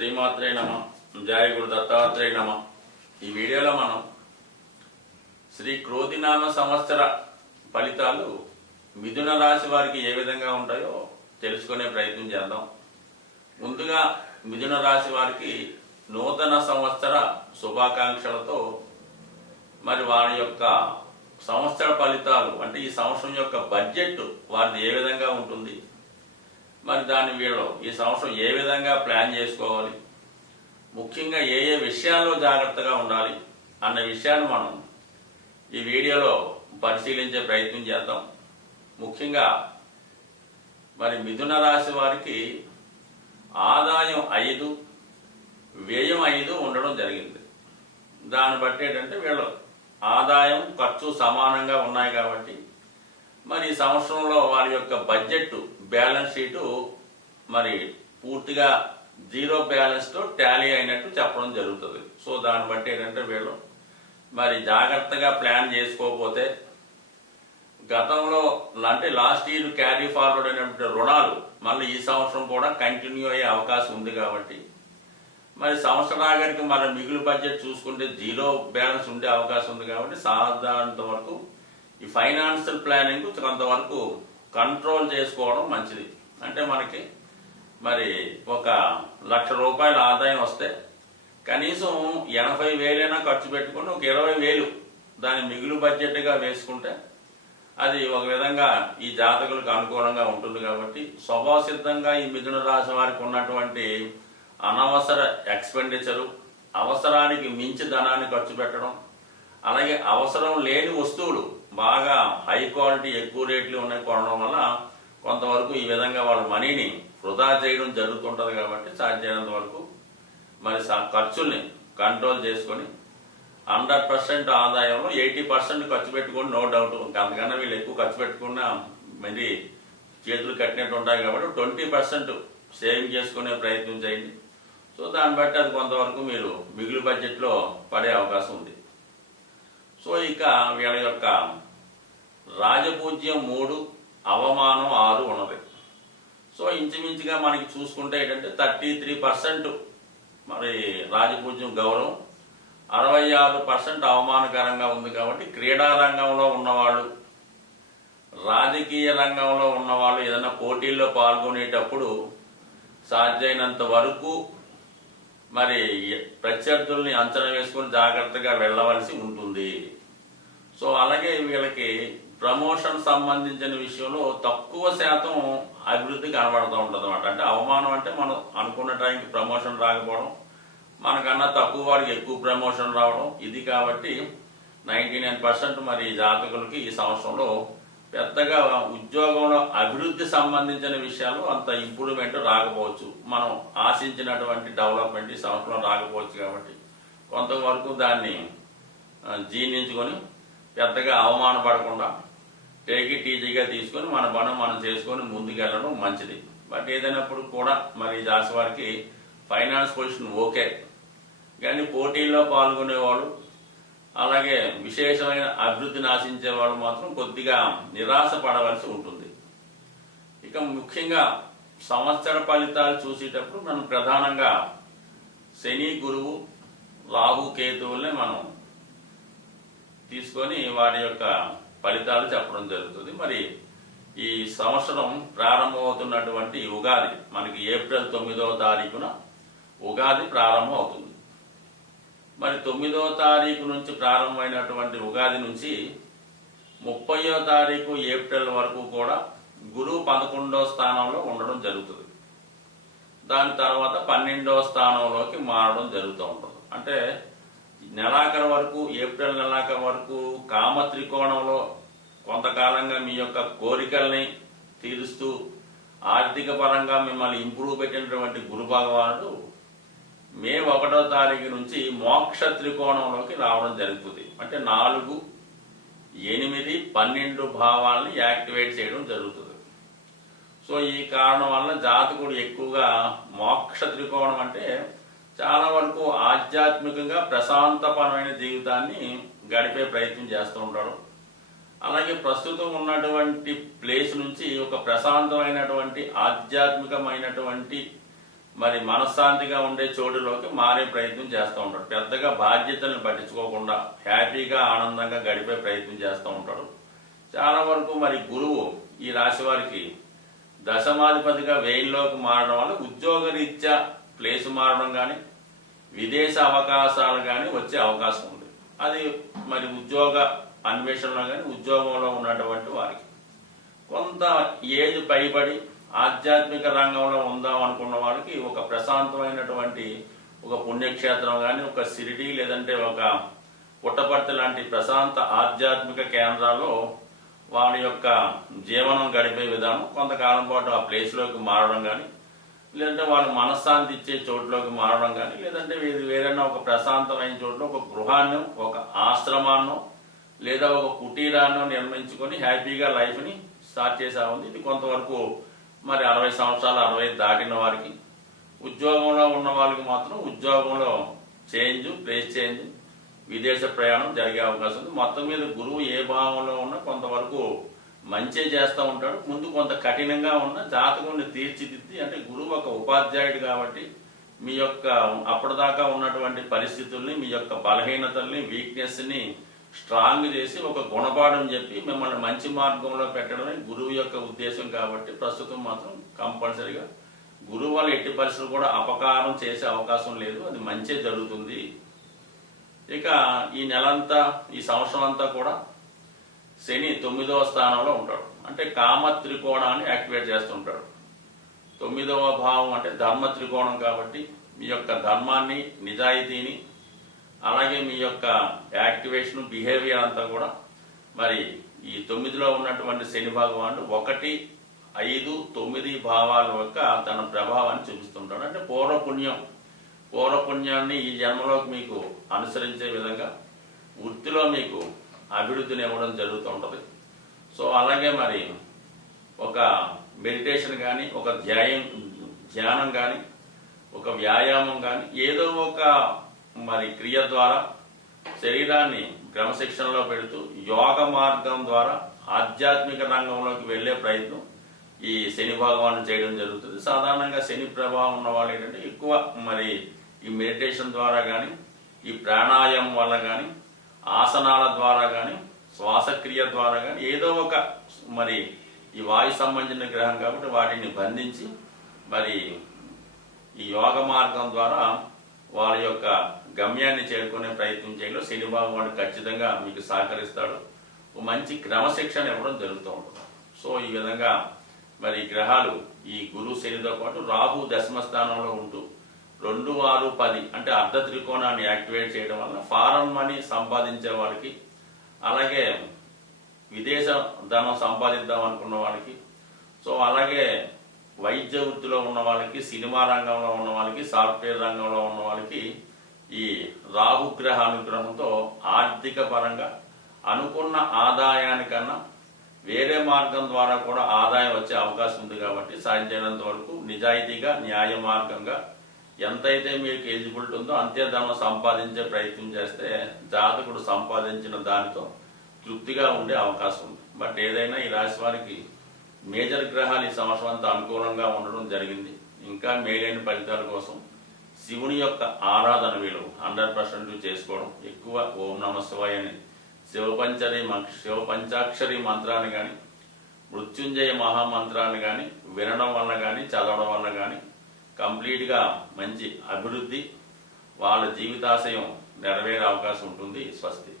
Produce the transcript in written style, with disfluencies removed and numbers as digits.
శ్రీమాత్రే నమ. జయ గురు దత్తాత్రేయ నమ. ఈ వీడియోలో మనం శ్రీ క్రోధినామ సంవత్సర ఫలితాలు మిథున రాశి వారికి ఏ విధంగా ఉంటాయో తెలుసుకునే ప్రయత్నం చేద్దాం. ముందుగా మిథున రాశి వారికి నూతన సంవత్సర శుభాకాంక్షలతో మరి వారి యొక్క సంవత్సర ఫలితాలు అంటే ఈ సంవత్సరం యొక్క బడ్జెట్ వారిది ఏ విధంగా ఉంటుంది, మరి దాన్ని వీళ్ళు ఈ సంవత్సరం ఏ విధంగా ప్లాన్ చేసుకోవాలి, ముఖ్యంగా ఏ ఏ విషయాల్లో జాగ్రత్తగా ఉండాలి అన్న విషయాన్ని మనం ఈ వీడియోలో పరిశీలించే ప్రయత్నం చేద్దాం. ముఖ్యంగా మరి మిథున రాశి వారికి ఆదాయం 5, వ్యయం 5 ఉండడం జరిగింది. దాన్ని బట్టి ఏంటంటే వీళ్ళు ఆదాయం ఖర్చు సమానంగా ఉన్నాయి కాబట్టి మరి ఈ సంవత్సరంలో వారి యొక్క బడ్జెట్ బ్యాలెన్స్ షీటు మరి పూర్తిగా జీరో బ్యాలెన్స్తో టాలీ అయినట్టు చెప్పడం జరుగుతుంది. సో దాన్ని బట్టి ఏంటంటే వీళ్ళు మరి జాగ్రత్తగా ప్లాన్ చేసుకోకపోతే గతంలో అంటే లాస్ట్ ఇయర్ క్యారీ ఫార్వర్డ్ అయినటువంటి రుణాలు మళ్ళీ ఈ సంవత్సరం కూడా కంటిన్యూ అయ్యే అవకాశం ఉంది. కాబట్టి మరి సంవత్సరానికి మన మిగులు బడ్జెట్ చూసుకుంటే జీరో బ్యాలెన్స్ ఉండే అవకాశం ఉంది. కాబట్టి సాధారణత వరకు ఈ ఫైనాన్షియల్ ప్లానింగ్ కొంతవరకు కంట్రోల్ చేసుకోవడం మంచిది. అంటే మనకి మరి ఒక ₹1,00,000 ఆదాయం వస్తే కనీసం 80,000 ఖర్చు పెట్టుకుని ఒక 20,000 దాని మిగులు బడ్జెట్గా వేసుకుంటే అది ఒక విధంగా ఈ జాతకులకు అనుకూలంగా ఉంటుంది. కాబట్టి స్వభావసిద్ధంగా ఈ మిథున రాశి వారికి ఉన్నటువంటి అనవసర ఎక్స్పెండిచరు, అవసరానికి మించి ధనాన్ని ఖర్చు పెట్టడం, అలాగే అవసరం లేని వస్తువులు బాగా హై క్వాలిటీ ఎక్కువ రేట్లు ఉన్నాయి కొనడం వల్ల కొంతవరకు ఈ విధంగా వాళ్ళ మనీని వృధా చేయడం జరుగుతుంటుంది. కాబట్టి సాధ్యమైనంత వరకు మరి ఖర్చుల్ని కంట్రోల్ చేసుకొని 100% ఆదాయంలో 80% ఖర్చు పెట్టుకొని నో డౌట్. అంతకన్నా వీళ్ళు ఎక్కువ ఖర్చు పెట్టుకున్నా మరి చేతులు కట్టినట్టు ఉంటాయి. కాబట్టి 20% సేవింగ్ చేసుకునే ప్రయత్నం చేయండి. సో దాన్ని బట్టి అది కొంతవరకు మీరు మిగులు బడ్జెట్లో పడే అవకాశం ఉంది. సో ఇక వీళ్ళ యొక్క రాజపూజ్యం 3, అవమానం 6 ఉన్నది. సో ఇంచుమించుగా మనకి చూసుకుంటే ఏంటంటే 33% మరి రాజపూజ్యం గౌరవం, 66% అవమానకరంగా ఉంది. కాబట్టి క్రీడా రంగంలో ఉన్నవాళ్ళు, రాజకీయ రంగంలో ఉన్నవాళ్ళు ఏదైనా పోటీల్లో పాల్గొనేటప్పుడు సాధ్యమైనంత వరకు మరి ప్రత్యర్థుల్ని అంచనా వేసుకుని జాగ్రత్తగా వెళ్ళవలసి ఉంటుంది. సో అలాగే వీళ్ళకి ప్రమోషన్ సంబంధించిన విషయంలో తక్కువ శాతం అభివృద్ధి కనబడుతూ ఉంటుంది అన్నమాట. అంటే అవమానం అంటే మనం అనుకున్న టైంకి ప్రమోషన్ రాకపోవడం, మనకన్నా తక్కువ వారికి ఎక్కువ ప్రమోషన్ రావడం ఇది. కాబట్టి 99% మరి జాతకులకి ఈ సంవత్సరంలో పెద్దగా ఉద్యోగంలో అభివృద్ధి సంబంధించిన విషయాలు అంత ఇంప్రూవ్మెంట్ రాకపోవచ్చు, మనం ఆశించినటువంటి డెవలప్మెంట్ ఈ సంవత్సరం రాకపోవచ్చు. కాబట్టి కొంతవరకు దాన్ని జీర్ణించుకొని పెద్దగా అవమానపడకుండా టేక్ ఇట్ ఈజీగా తీసుకొని మన పని మనం చేసుకొని ముందుకెళ్ళడం మంచిది. బట్ ఏదైనప్పుడు కూడా మరి రాశి వారికి ఫైనాన్స్ పొజిషన్ ఓకే, కానీ పోటీల్లో పాల్గొనేవాళ్ళు అలాగే విశేషమైన అభివృద్ధిని ఆశించే వాళ్ళు మాత్రం కొద్దిగా నిరాశ పడవలసి ఉంటుంది. ఇక ముఖ్యంగా సంవత్సర ఫలితాలు చూసేటప్పుడు మనం ప్రధానంగా శని, గురువు, రాహు, కేతువుల్ని మనం తీసుకొని వారి యొక్క ఫలితాలు చెప్పడం జరుగుతుంది. మరి ఈ సంవత్సరం ప్రారంభమవుతున్నటువంటి ఉగాది మనకి ఏప్రిల్ 9వ తారీఖున ఉగాది ప్రారంభం అవుతుంది. మరి 9వ తారీఖు నుంచి ప్రారంభమైనటువంటి ఉగాది నుంచి 30వ తారీఖు ఏప్రిల్ వరకు కూడా గురువు 11వ స్థానంలో ఉండడం జరుగుతుంది. దాని తర్వాత 12వ స్థానంలోకి మారడం జరుగుతూ ఉంటుంది. అంటే నెలాఖరు వరకు, ఏప్రిల్ నెలాఖరు వరకు కామ త్రికోణంలో కొంతకాలంగా మీ యొక్క కోరికల్ని తీరుస్తూ ఆర్థిక పరంగా మిమ్మల్ని ఇంప్రూవ్ పెట్టినటువంటి గురు భగవానుడు మే 1వ తారీఖు నుంచి మోక్ష త్రికోణంలోకి రావడం జరుగుతుంది. అంటే 4, 8, 12 భావాలని యాక్టివేట్ చేయడం జరుగుతుంది. సో ఈ కారణం వల్ల జాతకుడు ఎక్కువగా మోక్ష త్రికోణం అంటే చాలా వరకు ఆధ్యాత్మికంగా ప్రశాంతపరమైన జీవితాన్ని గడిపే ప్రయత్నం చేస్తూ ఉంటాడు. అలాగే ప్రస్తుతం ఉన్నటువంటి ప్లేస్ నుంచి ఒక ప్రశాంతమైనటువంటి ఆధ్యాత్మికమైనటువంటి మరి మనశ్శాంతిగా ఉండే చోటులోకి మారే ప్రయత్నం చేస్తూ ఉంటాడు. పెద్దగా బాధ్యతలను పట్టించుకోకుండా హ్యాపీగా ఆనందంగా గడిపే ప్రయత్నం చేస్తూ ఉంటాడు. చాలా వరకు మరి గురువు ఈ రాశి వారికి దశమాధిపతిగా వేయిల్లోకి మారడం వల్ల ఉద్యోగరీత్యా ప్లేస్ మారడం కానీ విదేశ అవకాశాలు కానీ వచ్చే అవకాశం ఉంది. అది మరి ఉద్యోగ అన్వేషణలో కానీ ఉద్యోగంలో ఉన్నటువంటి వారికి కొంత ఏజ్ పైబడి ఆధ్యాత్మిక రంగంలో ఉందాం అనుకున్న వాళ్ళకి ఒక ప్రశాంతమైనటువంటి ఒక పుణ్యక్షేత్రం కానీ ఒక షిరిడి లేదంటే ఒక పుట్టపర్తి లాంటి ప్రశాంత ఆధ్యాత్మిక కేంద్రాల్లో వాళ్ళ యొక్క జీవనం గడిపే విధానం కొంతకాలం పాటు ఆ ప్లేస్లోకి మారడం కానీ లేదంటే వాళ్ళు మనశ్శాంతి ఇచ్చే చోట్లోకి మారడం కానీ లేదంటే వేరైనా ఒక ప్రశాంతమైన చోట్ల ఒక గృహాన్ని ఒక ఆశ్రమాన్నో లేదా ఒక కుటీరాన్నో నిర్మించుకొని హ్యాపీగా లైఫ్ని స్టార్ట్ చేసా ఉంది. ఇది కొంతవరకు మరి 60 సంవత్సరాలు 60 దాటిన వారికి, ఉద్యోగంలో ఉన్న వాళ్ళకి మాత్రం ఉద్యోగంలో ప్లేస్ చేంజ్, విదేశ ప్రయాణం జరిగే అవకాశం ఉంది. మొత్తం మీద గురువు ఏ భావంలో ఉన్నా కొంతవరకు మంచి చేస్తూ ఉంటాడు. ముందు కొంత కఠినంగా ఉన్న జాతకుని తీర్చిదిద్ది, అంటే గురువు ఒక ఉపాధ్యాయుడు కాబట్టి మీ యొక్క అప్పటిదాకా ఉన్నటువంటి పరిస్థితుల్ని, మీ యొక్క బలహీనతల్ని, వీక్నెస్ని స్ట్రాంగ్ చేసి ఒక గుణపాఠం చెప్పి మిమ్మల్ని మంచి మార్గంలో పెట్టడమే గురువు యొక్క ఉద్దేశం. కాబట్టి ప్రస్తుతం మాత్రం కంపల్సరీగా గురువు వల్ల ఎట్టి పరిస్థితులు కూడా అపకారం చేసే అవకాశం లేదు, అది మంచి జరుగుతుంది. ఇక ఈ నెలంతా ఈ సంవత్సరం అంతా కూడా శని 9వ స్థానంలో ఉంటాడు. అంటే కామ త్రికోణాన్ని యాక్టివేట్ చేస్తుంటాడు. 9వ భావం అంటే ధర్మ త్రికోణం కాబట్టి మీ యొక్క ధర్మాన్ని, నిజాయితీని, అలాగే మీ యొక్క యాక్టివేషన్ బిహేవియర్ అంతా కూడా మరి ఈ 9లో ఉన్నటువంటి శని భగవానుడు 1, 5, 9 భావాల యొక్క తన ప్రభావాన్ని చూపిస్తుంటాడు. అంటే పూర్వపుణ్యాన్ని ఈ జన్మలోకి మీకు అనుసరించే విధంగా వృత్తిలో మీకు అభివృద్ధిని ఇవ్వడం జరుగుతూ ఉంటుంది. సో అలాగే మరి ఒక మెడిటేషన్ కానీ, ఒక ధ్యానం కానీ, ఒక వ్యాయామం కానీ, ఏదో ఒక మరి క్రియ ద్వారా శరీరాన్ని క్రమశిక్షణలో పెడుతూ యోగ మార్గం ద్వారా ఆధ్యాత్మిక రంగంలోకి వెళ్ళే ప్రయత్నం ఈ శని భగవాను చేయడం జరుగుతుంది. సాధారణంగా శని ప్రభావం ఉన్న వాళ్ళు ఏంటంటే ఎక్కువ మరి ఈ మెడిటేషన్ ద్వారా కానీ, ఈ ప్రాణాయామం వల్ల కానీ, ఆసనాల ద్వారా కానీ, శ్వాసక్రియ ద్వారా కానీ ఏదో ఒక మరి ఈ వాయు సంబంధించిన గ్రహం కాబట్టి వాటిని బంధించి మరి ఈ యోగ మార్గం ద్వారా వారి యొక్క గమ్యాన్ని చేరుకునే ప్రయత్నం చేయడంలో శని భగవానుడు ఖచ్చితంగా మీకు సహకరిస్తాడు. మంచి క్రమశిక్షణ ఇవ్వడం జరుగుతూ ఉంటుంది. సో ఈ విధంగా మరి గ్రహాలు ఈ గురు శనితో పాటు రాహు దశమ స్థానంలో ఉంటూ 2, 6, 10 అంటే అర్ధ త్రికోణాన్ని యాక్టివేట్ చేయడం వల్ల ఫారెన్ మనీ సంపాదించే వాళ్ళకి, అలాగే విదేశ ధనం సంపాదిద్దాం అనుకున్న వాళ్ళకి, సో అలాగే వైద్య వృత్తిలో ఉన్న వాళ్ళకి, సినిమా రంగంలో ఉన్న వాళ్ళకి, సాఫ్ట్వేర్ రంగంలో ఉన్న వాళ్ళకి ఈ రాహుగ్రహ అనుగ్రహంతో ఆర్థిక పరంగా అనుకున్న ఆదాయానికన్నా వేరే మార్గం ద్వారా కూడా ఆదాయం వచ్చే అవకాశం ఉంది. కాబట్టి సాధ్యమైనంత వరకు నిజాయితీగా, న్యాయ మార్గంగా ఎంతైతే మీకు ఎలిజిబిలిటీ ఉందో అంతే ధనం సంపాదించే ప్రయత్నం చేస్తే జాతకుడు సంపాదించిన దానితో తృప్తిగా ఉండే అవకాశం ఉంది. బట్ ఏదైనా ఈ రాశి వారికి మేజర్ గ్రహాలు ఈ సంవత్సరం అంతా అనుకూలంగా ఉండడం జరిగింది. ఇంకా మేలైన ఫలితాల కోసం శివుని యొక్క ఆరాధన వీళ్ళు 100% చేసుకోవడం, ఎక్కువ ఓం నమ శివాయ అని శివపంచాక్షరి మంత్రాన్ని కానీ, మృత్యుంజయ మహామంత్రాన్ని కానీ వినడం వల్ల కానీ, చదవడం వల్ల కానీ కంప్లీట్గా మంచి అభివృద్ధి, వాళ్ళ జీవితాశయం నెరవేరే అవకాశం ఉంటుంది. స్వస్తి.